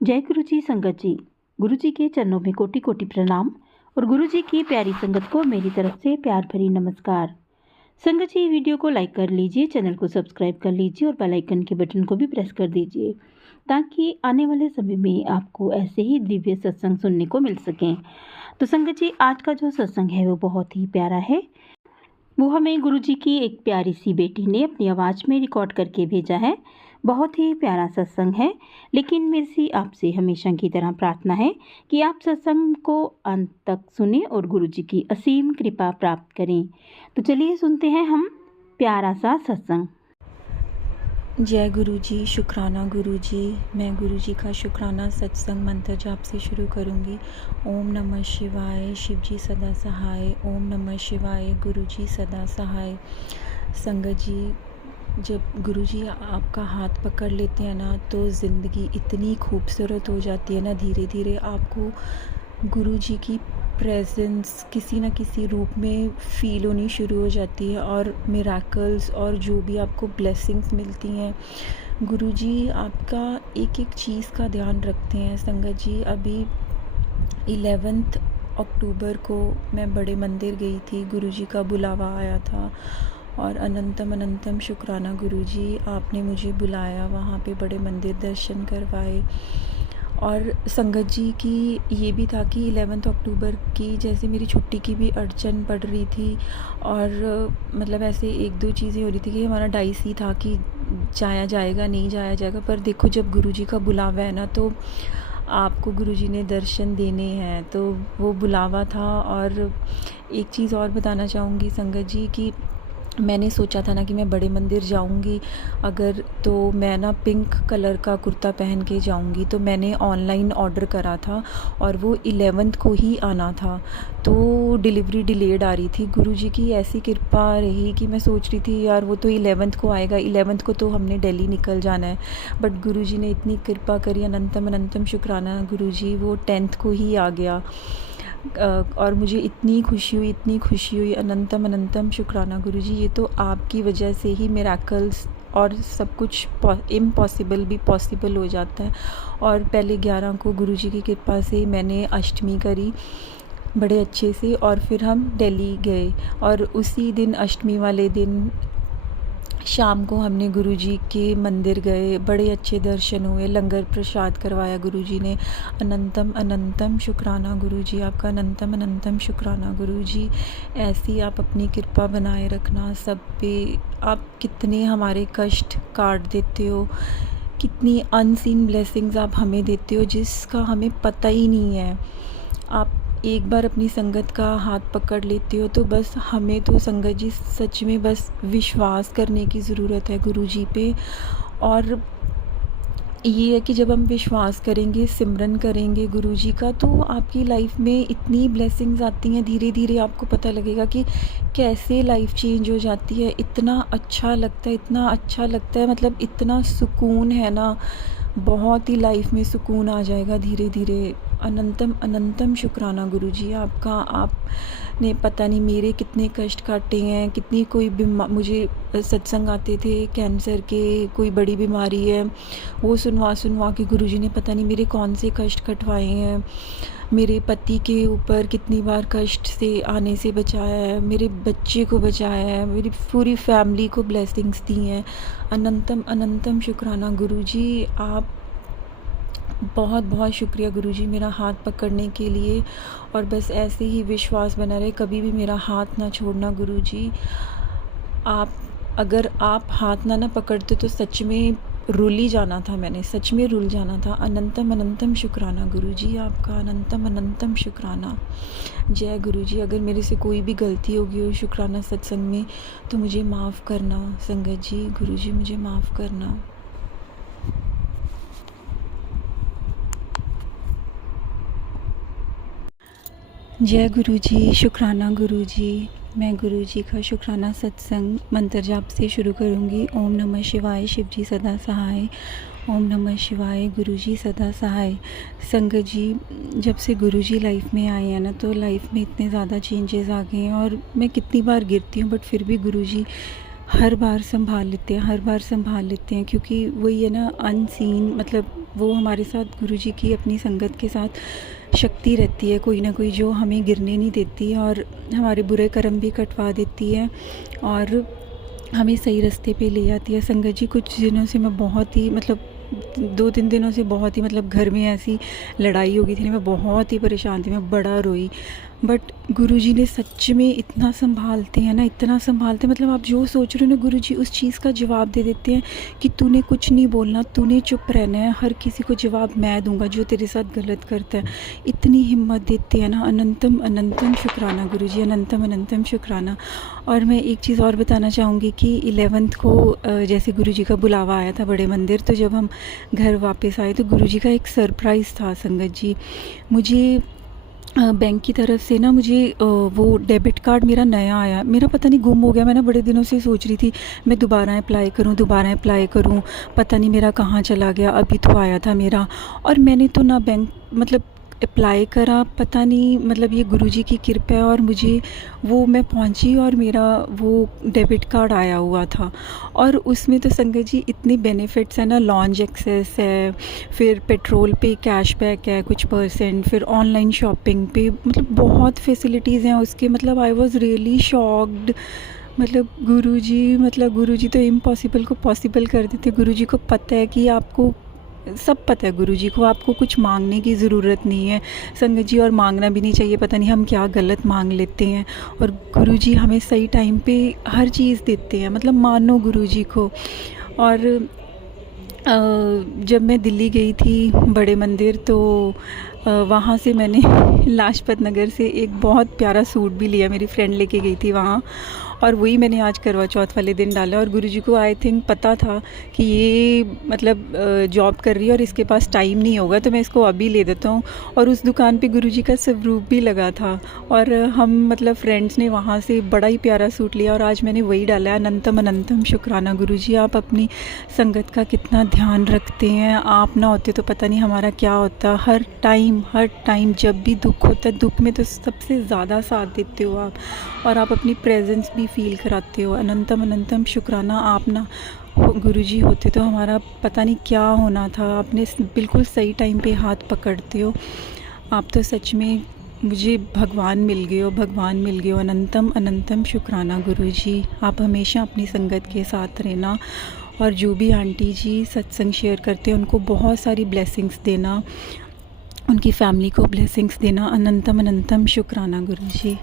जय गुरु जी संगत जी। गुरु जी के चरणों में कोटि कोटि प्रणाम और गुरु जी की प्यारी संगत को मेरी तरफ से प्यार भरी नमस्कार। संगत जी, वीडियो को लाइक कर लीजिए, चैनल को सब्सक्राइब कर लीजिए और बेल आइकन के बटन को भी प्रेस कर दीजिए ताकि आने वाले समय में आपको ऐसे ही दिव्य सत्संग सुनने को मिल सकें। तो संगत जी, आज का जो सत्संग है वो बहुत ही प्यारा है। वो हमें गुरु जी की एक प्यारी सी बेटी ने अपनी आवाज़ में रिकॉर्ड करके भेजा है। बहुत ही प्यारा सत्संग है, लेकिन मेरी आपसे हमेशा की तरह प्रार्थना है कि आप सत्संग को अंत तक सुने और गुरु जी की असीम कृपा प्राप्त करें। तो चलिए सुनते हैं हम प्यारा सा सत्संग। जय गुरु जी, शुक्राना गुरु जी। मैं गुरु जी का शुक्राना सत्संग मंत्र जाप से शुरू करूँगी। ओम नमः शिवाय, शिव जी सदा सहाय। ओम नमः शिवाय, गुरु जी सदा सहाय। संगत जी, जब गुरु जी आपका हाथ पकड़ लेते हैं ना, तो ज़िंदगी इतनी खूबसूरत हो जाती है ना। धीरे धीरे आपको गुरु जी की प्रेजेंस किसी न किसी रूप में फ़ील होनी शुरू हो जाती है और मिराकल्स और जो भी आपको ब्लेसिंग्स मिलती हैं, गुरु जी आपका एक एक चीज़ का ध्यान रखते हैं। संगत जी, अभी 11 अक्टूबर को मैं बड़े मंदिर गई थी। गुरु जी का बुलावा आया था और अनंतम अनंतम शुक्राना गुरु जी, आपने मुझे बुलाया, वहाँ पे बड़े मंदिर दर्शन करवाए। और संगत जी की ये भी था कि 11 अक्टूबर की जैसे मेरी छुट्टी की भी अड़चन पड़ रही थी और मतलब ऐसे एक दो चीज़ें हो रही थी कि हमारा डाइस ही था कि जाया जाएगा नहीं जाया जाएगा। पर देखो, जब गुरु जी का बुलावा है ना, तो आपको गुरु जी ने दर्शन देने हैं, तो वो बुलावा था। और एक चीज़ और बताना चाहूँगी संगत जी कि मैंने सोचा था ना कि मैं बड़े मंदिर जाऊंगी अगर, तो मैं ना पिंक कलर का कुर्ता पहन के जाऊंगी। तो मैंने ऑनलाइन ऑर्डर करा था और वो 11 को ही आना था, तो डिलीवरी डिलेड आ रही थी। गुरुजी की ऐसी कृपा रही कि मैं सोच रही थी यार वो तो 11 को आएगा, 11 को तो हमने दिल्ली निकल जाना है। बट गुरुजी ने इतनी कृपा करी, अनंतम अनंतम शुक्राना गुरुजी, वो 10 को ही आ गया। और मुझे इतनी खुशी हुई। अनंतम अनंतम शुक्राना गुरुजी, ये तो आपकी वजह से ही मिराकल्स और सब कुछ इम्पॉसिबल भी पॉसिबल हो जाता है। और पहले 11 को गुरुजी की कृपा से मैंने अष्टमी करी बड़े अच्छे से, और फिर हम दिल्ली गए। और उसी दिन अष्टमी वाले दिन शाम को हमने गुरुजी के मंदिर गए, बड़े अच्छे दर्शन हुए, लंगर प्रसाद करवाया गुरुजी ने। अनंतम अनंतम शुक्राना गुरुजी, आपका अनंतम अनंतम शुक्राना गुरुजी। ऐसी आप अपनी कृपा बनाए रखना सब पे। आप कितने हमारे कष्ट काट देते हो, कितनी अनसीन ब्लेसिंग्स आप हमें देते हो जिसका हमें पता ही नहीं है। आप एक बार अपनी संगत का हाथ पकड़ लेते हो तो बस हमें तो संगत जी सच में बस विश्वास करने की ज़रूरत है गुरु जी पे। और ये है कि जब हम विश्वास करेंगे, सिमरन करेंगे गुरु जी का, तो आपकी लाइफ में इतनी ब्लेसिंग्स आती हैं। धीरे धीरे आपको पता लगेगा कि कैसे लाइफ चेंज हो जाती है। इतना अच्छा लगता है, मतलब इतना सुकून है ना, बहुत ही लाइफ में सुकून आ जाएगा धीरे धीरे। अनंतम अनंतम शुक्राना गुरु जी आपका। आपने पता नहीं मेरे कितने कष्ट काटे हैं, कितनी कोई मुझे सत्संग आते थे कैंसर के, कोई बड़ी बीमारी है, वो सुनवा के गुरु जी ने पता नहीं मेरे कौन से कष्ट कटवाए हैं। मेरे पति के ऊपर कितनी बार कष्ट से आने से बचाया है, मेरे बच्चे को बचाया है, मेरी पूरी फैमिली को ब्लेसिंग्स दी हैं। अनंतम अनंतम शुक्राना गुरु जी। आप बहुत बहुत शुक्रिया गुरु जी मेरा हाथ पकड़ने के लिए। और बस ऐसे ही विश्वास बना रहे, कभी भी मेरा हाथ ना छोड़ना गुरु जी। अगर आप हाथ ना पकड़ते तो सच में रुल ही जाना था, मैंने सच में रुल जाना था। अनंतम अनंतम शुक्राना गुरु जी आपका, अनंतम अनंतम शुक्राना। जय गुरु जी। अगर मेरे से कोई भी गलती होगी हो शुक्राना सत्संग में तो मुझे माफ़ करना संगत जी। गुरु जी मुझे माफ़ करना। जय गुरु जी, शुक्राना गुरु जी। मैं गुरु जी का शुक्राना सत्संग मंत्र जाप से शुरू करूँगी। ओम नमः शिवाय, शिव जी सदा सहाय। ओम नमः शिवाय, गुरु जी सदा सहाय। संगत जी, जब से गुरु जी लाइफ में आए हैं ना, तो लाइफ में इतने ज़्यादा चेंजेस आ गए हैं। और मैं कितनी बार गिरती हूँ बट फिर भी गुरु जी हर बार संभाल लेते हैं, हर बार संभाल लेते हैं, क्योंकि वही है ना, अनसीन, मतलब वो हमारे साथ गुरुजी की अपनी संगत के साथ शक्ति रहती है कोई ना कोई, जो हमें गिरने नहीं देती और हमारे बुरे कर्म भी कटवा देती है और हमें सही रास्ते पे ले आती है। संगत जी, कुछ दिनों से मैं बहुत ही मतलब 2-3 दिनों से बहुत ही मतलब घर में ऐसी लड़ाई हो गई थी, मैं बहुत ही परेशान थी, मैं बड़ा रोई। बट गुरुजी ने सच में इतना संभालते हैं ना, इतना संभालते हैं, मतलब आप जो सोच रहे हो ना, गुरुजी उस चीज़ का जवाब दे देते हैं कि तूने कुछ नहीं बोलना, तूने चुप रहना है, हर किसी को जवाब मैं दूंगा जो तेरे साथ गलत करता है। इतनी हिम्मत देते हैं ना। अनंतम अनंतम शुक्राना गुरुजी, अनंतम अनंतम शुक्राना। और मैं एक चीज़ और बताना चाहूँगी कि 11th को जैसे गुरुजी का बुलावा आया था बड़े मंदिर, तो जब हम घर वापस आए तो गुरुजी का एक सरप्राइज़ था संगत जी। मुझे बैंक की तरफ से ना, मुझे वो डेबिट कार्ड मेरा नया आया, मेरा पता नहीं गुम हो गया। मैं ना बड़े दिनों से सोच रही थी मैं दोबारा अप्लाई करूं, पता नहीं मेरा कहाँ चला गया। अभी तो आया था मेरा, और मैंने तो ना बैंक मतलब अप्लाई करा, पता नहीं मतलब ये गुरुजी की कृपा है, और मुझे वो मैं पहुंची और मेरा वो डेबिट कार्ड आया हुआ था। और उसमें तो संगत जी इतनी बेनिफिट्स है ना, लॉन्ज एक्सेस है, फिर पेट्रोल पे कैशबैक है कुछ %, फिर ऑनलाइन शॉपिंग पे मतलब बहुत फैसिलिटीज़ हैं उसके। मतलब आई वाज रियली शॉक्ड। मतलब गुरुजी तो इम्पॉसिबल को पॉसिबल कर देते। गुरुजी को पता है कि आपको सब पता है, गुरुजी को आपको कुछ मांगने की ज़रूरत नहीं है संगत जी, और मांगना भी नहीं चाहिए। पता नहीं हम क्या गलत मांग लेते हैं, और गुरुजी हमें सही टाइम पे हर चीज़ देते हैं। मतलब मानो गुरुजी को। और जब मैं दिल्ली गई थी बड़े मंदिर, तो वहाँ से मैंने लाजपत नगर से एक बहुत प्यारा सूट भी लिया, मेरी फ्रेंड लेके गई थी वहाँ, और वही मैंने आज करवा चौथ वाले दिन डाला। और गुरुजी को आई थिंक पता था कि ये मतलब जॉब कर रही है और इसके पास टाइम नहीं होगा, तो मैं इसको अभी ले देता हूँ। और उस दुकान पे गुरुजी का स्वरूप भी लगा था, और हम मतलब फ्रेंड्स ने वहाँ से बड़ा ही प्यारा सूट लिया, और आज मैंने वही डाला है। अनंतम अनंतम शुक्राना गुरुजी, आप अपनी संगत का कितना ध्यान रखते हैं। आप ना होते तो पता नहीं हमारा क्या होता। हर टाइम जब भी दुख होता है, दुख में तो सबसे ज़्यादा साथ देते हो आप, और आप अपनी प्रेजेंस भी फील कराते हो। अनंतम अनंतम शुक्राना। आप ना गुरुजी होते तो हमारा पता नहीं क्या होना था। आपने बिल्कुल सही टाइम पे हाथ पकड़ते हो। आप तो सच में मुझे भगवान मिल गए हो। अनंतम अनंतम शुक्राना गुरुजी। आप हमेशा अपनी संगत के साथ रहना, और जो भी आंटी जी सत्संग शेयर करते हैं उनको बहुत सारी ब्लेसिंग्स देना, उनकी फैमिली को ब्लेसिंग्स देना। अनंतम अनंतम शुक्राना गुरुजी।